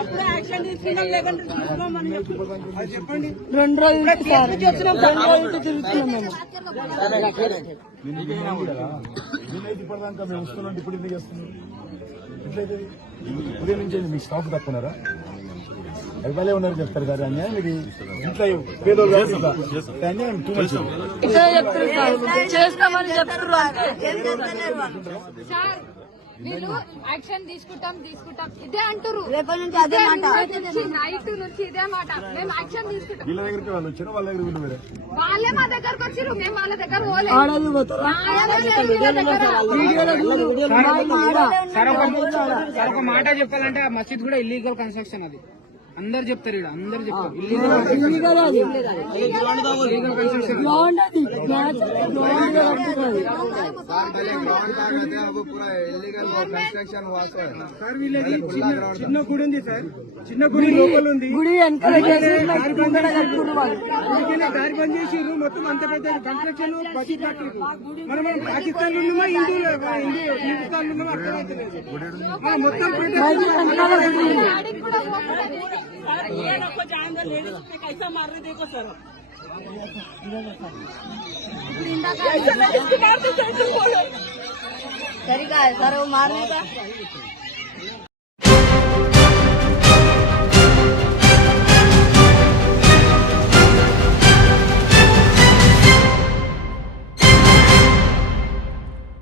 అప్పుడే యాక్షన్ తీసుకున్నాం, లేకుంటే తీసుకోమని చెప్పండి. 2 రోజులు తిరుగుతున్నాం మేము వస్తున్నాం. ఇప్పుడు ఎందుకు చేస్తున్నాం? ఎట్లయితే ఉదయం నుంచి మీ స్టాఫ్ తక్కున్నారా? ఎవరే ఉన్నారు చెప్తారు కదా అన్యాయం. ఇది ఇంట్లో పేదోళ్ళు అన్యాయం టూ మచ్. చేస్తామని చెప్తున్నారు. వీళ్ళు యాక్షన్ తీసుకుంటాం ఇదే అంటారు. రేపటి నుంచి అదే మాట, నైట్ నుంచి ఇదే మాట. మేము యాక్షన్ తీసుకుంటాం. వీళ్ళ దగ్గరికి వాళ్ళు వచ్చారు, వాళ్ళ దగ్గర వీళ్ళు వేరే. వాళ్ళే మా దగ్గరకు వచ్చారు, మేము వాళ్ళ దగ్గర పోలేదు. సార్ ఒక మాట చెప్పాలంటే ఆ మసీద్ కూడా ఇల్లీగల్ కన్స్ట్రక్షన్. అది అందరు చెప్తారు, ఇక్కడ అందరు చెప్తారు ఇల్లీగల్ కన్స్ట్రక్షన్. సార్ వీళ్ళది చిన్న గుడి ఉంది సార్, చిన్న గుడి లోపల ఉంది. గుడి దారి బంద్ చేసిర్రు. మొత్తం అంత పెద్ద కన్స్ట్రక్షన్ మసీద్ కట్టిర్రు. మనం పాకిస్తాన్ లో ఉన్నామా, హిందుస్థాన్ లో ఉన్నామా అర్థమైతలేదు. మొత్తం कैसा मार रहे देखो सर. सर वो मारने का